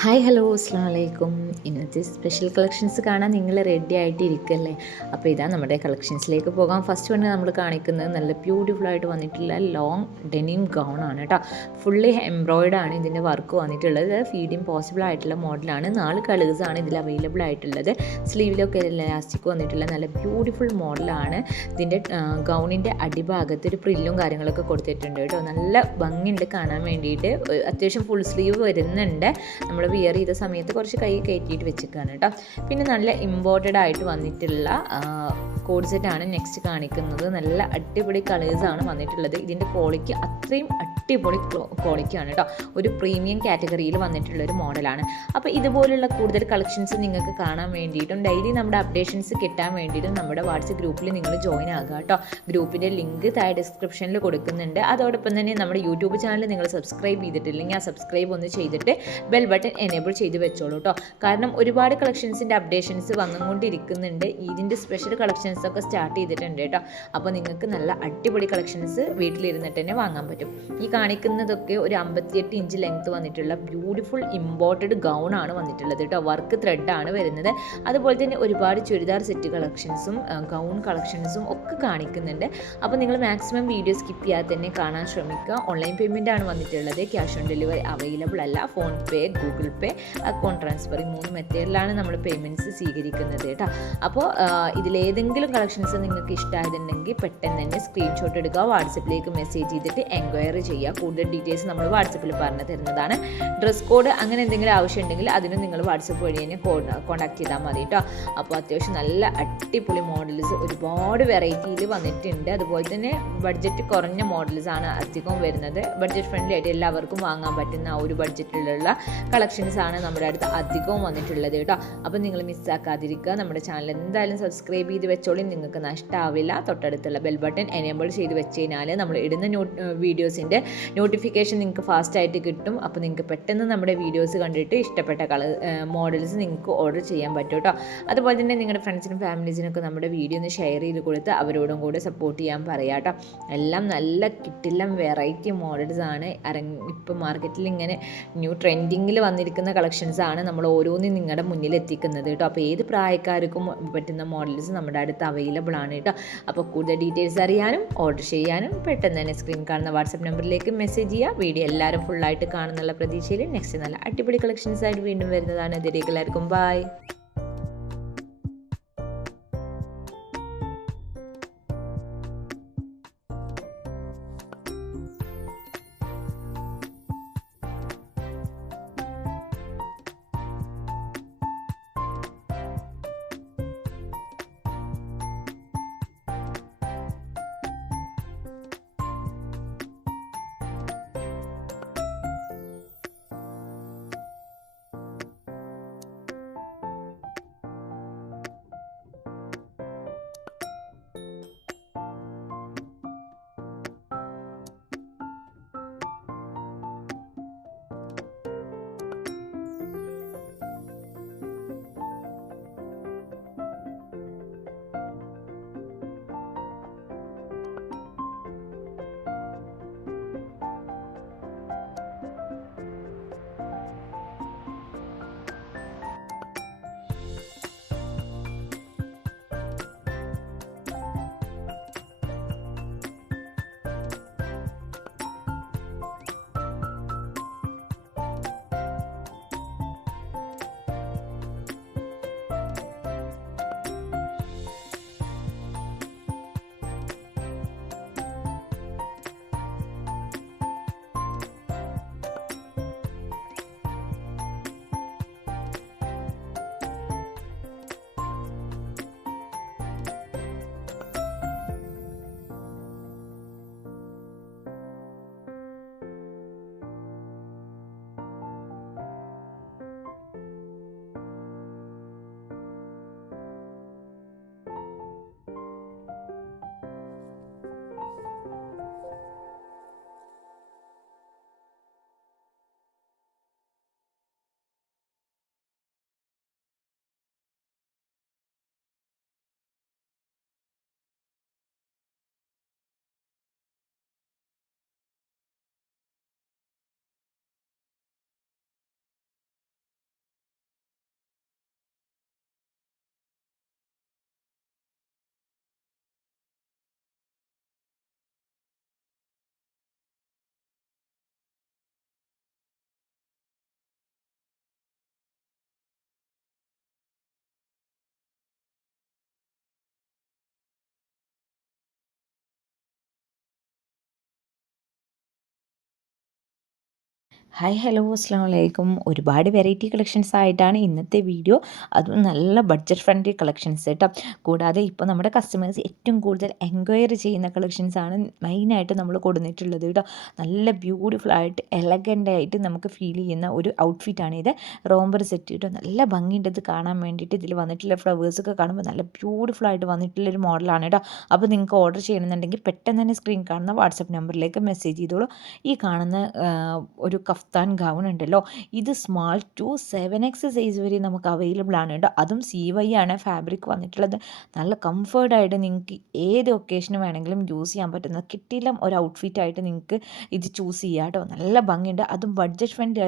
Hi hello അസ്സാം വലൈക്കും. ഇന്നത്തെ സ്പെഷ്യൽ കളക്ഷൻസ് കാണാൻ നിങ്ങൾ റെഡി ആയിട്ട് ഇരിക്കല്ലേ? അപ്പോൾ ഇതാ നമ്മുടെ കളക്ഷൻസിലേക്ക് പോകാം. ഫസ്റ്റ് വൺ നമ്മൾ കാണിക്കുന്നത് നല്ല ബ്യൂട്ടിഫുൾ ആയിട്ട് വന്നിട്ടുള്ള ലോങ് ഡെനിം ഗൗൺ ആണ് കേട്ടോ. ഫുള്ളി എംബ്രോയിഡ് ആണ് ഇതിൻ്റെ വർക്ക് വന്നിട്ടുള്ളത്. ഫീഡിങ് പോസിബിൾ ആയിട്ടുള്ള മോഡലാണ്. 4 കളേഴ്സാണ് ഇതിൽ അവൈലബിൾ ആയിട്ടുള്ളത്. സ്ലീവിലൊക്കെ ഇലാസ്റ്റിക് വന്നിട്ടുള്ള നല്ല ബ്യൂട്ടിഫുൾ മോഡലാണ്. ഇതിൻ്റെ ഗൗണിൻ്റെ അടിഭാഗത്ത് ഒരു പ്രില്ലും കാര്യങ്ങളൊക്കെ കൊടുത്തിട്ടുണ്ട് കേട്ടോ. നല്ല ഭംഗിയുണ്ട് കാണാൻ വേണ്ടിയിട്ട്. അത്യാവശ്യം ഫുൾ സ്ലീവ് വരുന്നുണ്ട്. നമ്മൾ വിയർ ചെയ്ത സമയത്ത് കുറച്ച് കൈ കയറ്റിയിട്ട് വെച്ചിരിക്കുകയാണ് കേട്ടോ. പിന്നെ നല്ല ഇമ്പോർട്ടഡ് ആയിട്ട് വന്നിട്ടുള്ള കോഡ് സെറ്റാണ് നെക്സ്റ്റ് കാണിക്കുന്നത്. നല്ല അടിപൊളി കളേഴ്സാണ് വന്നിട്ടുള്ളത്. ഇതിൻ്റെ ക്വാളിറ്റി അത്രയും അടിപൊളി ക്വാളിറ്റിയാണ് കേട്ടോ. ഒരു പ്രീമിയം കാറ്റഗറിയിൽ വന്നിട്ടുള്ള ഒരു മോഡലാണ്. അപ്പോൾ ഇതുപോലുള്ള കൂടുതൽ കളക്ഷൻസ് നിങ്ങൾക്ക് കാണാൻ വേണ്ടിയിട്ടും ഡെയിലി നമ്മുടെ അപ്ഡേഷൻസ് കിട്ടാൻ വേണ്ടിയിട്ടും നമ്മുടെ വാട്സപ്പ് ഗ്രൂപ്പിൽ നിങ്ങൾ ജോയിൻ ആകുക കേട്ടോ. ഗ്രൂപ്പിൻ്റെ ലിങ്ക് താഴെ ഡിസ്ക്രിപ്ഷനിൽ കൊടുക്കുന്നുണ്ട്. അതോടൊപ്പം തന്നെ നമ്മുടെ യൂട്യൂബ് ചാനൽ നിങ്ങൾ സബ്സ്ക്രൈബ് ചെയ്തിട്ടില്ലെങ്കിൽ ആ സബ്സ്ക്രൈബ് ഒന്ന് ചെയ്തിട്ട് ബെൽ ബട്ടൺ എനേബിൾ ചെയ്ത് വെച്ചോളൂ കേട്ടോ. കാരണം ഒരുപാട് കളക്ഷൻസിൻ്റെ അപ്ഡേഷൻസ് വന്നുകൊണ്ടിരിക്കുന്നുണ്ട്. ഇതിൻ്റെ സ്പെഷ്യൽ കളക്ഷൻസ് ഒക്കെ സ്റ്റാർട്ട് ചെയ്തിട്ടുണ്ട് കേട്ടോ. അപ്പോൾ നിങ്ങൾക്ക് നല്ല അടിപൊളി കളക്ഷൻസ് വീട്ടിലിരുന്നിട്ട് തന്നെ വാങ്ങാൻ പറ്റും. ഈ കാണിക്കുന്നതൊക്കെ ഒരു 58 ഇഞ്ച് ലെങ്ത് വന്നിട്ടുള്ള ബ്യൂട്ടിഫുൾ ഇമ്പോർട്ടഡ് ഗൗൺ ആണ് വന്നിട്ടുള്ളത് കേട്ടോ. വർക്ക് ത്രെഡാണ് വരുന്നത്. അതുപോലെ തന്നെ ഒരുപാട് ചുരിദാർ സെറ്റ് കളക്ഷൻസും ഗൗൺ കളക്ഷൻസും ഒക്കെ കാണിക്കുന്നുണ്ട്. അപ്പോൾ നിങ്ങൾ മാക്സിമം വീഡിയോ സ്കിപ്പ് ചെയ്യാതെ തന്നെ കാണാൻ ശ്രമിക്കുക. ഓൺലൈൻ പേയ്മെൻ്റ് ആണ് വന്നിട്ടുള്ളത്. ക്യാഷ് ഓൺ ഡെലിവറി അവൈലബിൾ അല്ല. ഫോൺ പേ, ഗൂഗിൾ പേ, അക്കൗണ്ട് ട്രാൻസ്ഫർ, ഈ 3 മെത്തേഡിലാണ് നമ്മൾ പേയ്മെൻറ്റ്സ് സ്വീകരിക്കുന്നത് കേട്ടോ. അപ്പോൾ ഇതിലേതെങ്കിലും കളക്ഷൻസ് നിങ്ങൾക്ക് ഇഷ്ടമായതുണ്ടെങ്കിൽ പെട്ടെന്ന് തന്നെ സ്ക്രീൻഷോട്ട് എടുക്കുക. വാട്സപ്പിലേക്ക് മെസ്സേജ് ചെയ്തിട്ട് എൻക്വയറി ചെയ്യുക. കൂടുതൽ ഡീറ്റെയിൽസ് നമ്മൾ വാട്സപ്പിൽ പറഞ്ഞു തരുന്നതാണ്. ഡ്രസ് കോഡ് അങ്ങനെ എന്തെങ്കിലും ആവശ്യമുണ്ടെങ്കിൽ അതിനും നിങ്ങൾ വാട്സപ്പ് വഴി തന്നെ കോൺടാക്ട് ചെയ്താൽ മതി കേട്ടോ. അപ്പോൾ അത്യാവശ്യം നല്ല അടിപൊളി മോഡൽസ് ഒരുപാട് വെറൈറ്റിയിൽ വന്നിട്ടുണ്ട്. അതുപോലെ തന്നെ ബഡ്ജറ്റ് കുറഞ്ഞ മോഡൽസാണ് അധികം വരുന്നത്. ബഡ്ജറ്റ് ഫ്രണ്ട്ലി ആയിട്ട് എല്ലാവർക്കും വാങ്ങാൻ പറ്റുന്ന ആ ഒരു ബഡ്ജറ്റിലുള്ള കളക്ഷൻസ് ആണ് നമ്മുടെ അടുത്ത് അധികവും വന്നിട്ടുള്ളത് കേട്ടോ. അപ്പോൾ നിങ്ങൾ മിസ്സാക്കാതിരിക്കുക. നമ്മുടെ ചാനൽ എന്തായാലും സബ്സ്ക്രൈബ് ചെയ്ത് വെച്ചോളി. നിങ്ങൾക്ക് നഷ്ടമാവില്ല. തൊട്ടടുത്തുള്ള ബെൽ ബട്ടൺ എനേബിൾ ചെയ്ത് വെച്ച് കഴിഞ്ഞാൽ നമ്മൾ ഇടുന്ന വീഡിയോസിൻ്റെ നോട്ടിഫിക്കേഷൻ നിങ്ങൾക്ക് ഫാസ്റ്റായിട്ട് കിട്ടും. അപ്പോൾ നിങ്ങൾക്ക് പെട്ടെന്ന് നമ്മുടെ വീഡിയോസ് കണ്ടിട്ട് ഇഷ്ടപ്പെട്ട മോഡൽസ് നിങ്ങൾക്ക് ഓർഡർ ചെയ്യാൻ പറ്റും കേട്ടോ. അതുപോലെ തന്നെ നിങ്ങളുടെ ഫ്രണ്ട്സിനും ഫാമിലീസിനൊക്കെ നമ്മുടെ വീഡിയോ ഒന്ന് ഷെയർ ചെയ്ത് കൊടുത്ത് അവരോടും കൂടെ സപ്പോർട്ട് ചെയ്യാൻ പറയാം കേട്ടോ. എല്ലാം നല്ല കിട്ടില്ല വെറൈറ്റി മോഡൽസ് ആണ് ഇപ്പോൾ മാർക്കറ്റിൽ ഇങ്ങനെ ന്യൂ ട്രെൻഡിങ്ങിൽ വന്നിരിക്കുന്ന കളക്ഷൻസ് ആണ് നമ്മൾ ഓരോന്നും നിങ്ങളുടെ മുന്നിൽ എത്തിക്കുന്നത് കേട്ടോ. അപ്പോൾ ഏത് പ്രായക്കാർക്കും പറ്റുന്ന മോഡൽസ് നമ്മുടെ അടുത്ത് അവൈലബിൾ ആണ് കേട്ടോ. അപ്പോൾ കൂടുതൽ ഡീറ്റെയിൽസ് അറിയാനും ഓർഡർ ചെയ്യാനും പെട്ടെന്ന് തന്നെ സ്ക്രീൻ കാണുന്ന വാട്സപ്പ് നമ്പറിലേക്ക് മെസ്സേജ് ചെയ്യുക. വീഡിയോ എല്ലാവരും ഫുള്ളായിട്ട് കാണുന്നുള്ള പ്രതീക്ഷയിൽ നെക്സ്റ്റ് നല്ല അടിപൊളി കളക്ഷൻസ് ആയിട്ട് വീണ്ടും വരുന്നതാണ്. ഇതിലേക്ക് എല്ലാവർക്കും ബൈ. ഹായ് ഹലോ അസ്സാം വലൈക്കും. ഒരുപാട് വെറൈറ്റി കളക്ഷൻസ് ആയിട്ടാണ് ഇന്നത്തെ വീഡിയോ. അതും നല്ല ബഡ്ജറ്റ് ഫ്രണ്ട്ലി കളക്ഷൻസ് കേട്ടോ. കൂടാതെ ഇപ്പോൾ നമ്മുടെ കസ്റ്റമേഴ്സ് ഏറ്റവും കൂടുതൽ എൻക്വയറി ചെയ്യുന്ന കളക്ഷൻസാണ് മെയിനായിട്ട് നമ്മൾ കൊടുത്തിട്ടുള്ളത് കേട്ടോ. നല്ല ബ്യൂട്ടിഫുൾ ആയിട്ട് എലഗൻ്റ് ആയിട്ട് നമുക്ക് ഫീൽ ചെയ്യുന്ന ഒരു ഔട്ട്ഫിറ്റാണ് ഇത്. റോംബർ സെറ്റ് കേട്ടോ. നല്ല ഭംഗിയുണ്ട് ഇത് കാണാൻ വേണ്ടിയിട്ട്. ഇതിൽ വന്നിട്ടുള്ള ഫ്ലവേഴ്സൊക്കെ കാണുമ്പോൾ നല്ല ബ്യൂട്ടിഫുൾ ആയിട്ട് വന്നിട്ടുള്ളൊരു മോഡലാണ് കേട്ടോ. അപ്പോൾ നിങ്ങൾക്ക് ഓർഡർ ചെയ്യണമെന്നുണ്ടെങ്കിൽ പെട്ടെന്ന് തന്നെ സ്ക്രീൻ കാണുന്ന വാട്സപ്പ് നമ്പറിലേക്ക് മെസ്സേജ് ചെയ്തോളൂ. ഈ കാണുന്ന ഒരു കഫ്താൻ ഗൗൺ ഉണ്ടല്ലോ, ഇത് സ്മാൾ ടു 7X സൈസ് വരെ നമുക്ക് അവൈലബിൾ ആണ് കേട്ടോ. അതും CY ആണ് ഫാബ്രിക് വന്നിട്ടുള്ളത്. നല്ല കംഫർട്ടായിട്ട് നിങ്ങൾക്ക് ഏത് ഒക്കേഷന് വേണമെങ്കിലും യൂസ് ചെയ്യാൻ പറ്റുന്ന കിട്ടില്ല ഒരു ഔട്ട്ഫിറ്റായിട്ട് നിങ്ങൾക്ക് ഇത് ചൂസ് ചെയ്യാം കേട്ടോ. നല്ല ഭംഗിയുണ്ട്. അതും ബഡ്ജറ്റ് ഫ്രണ്ട്ലി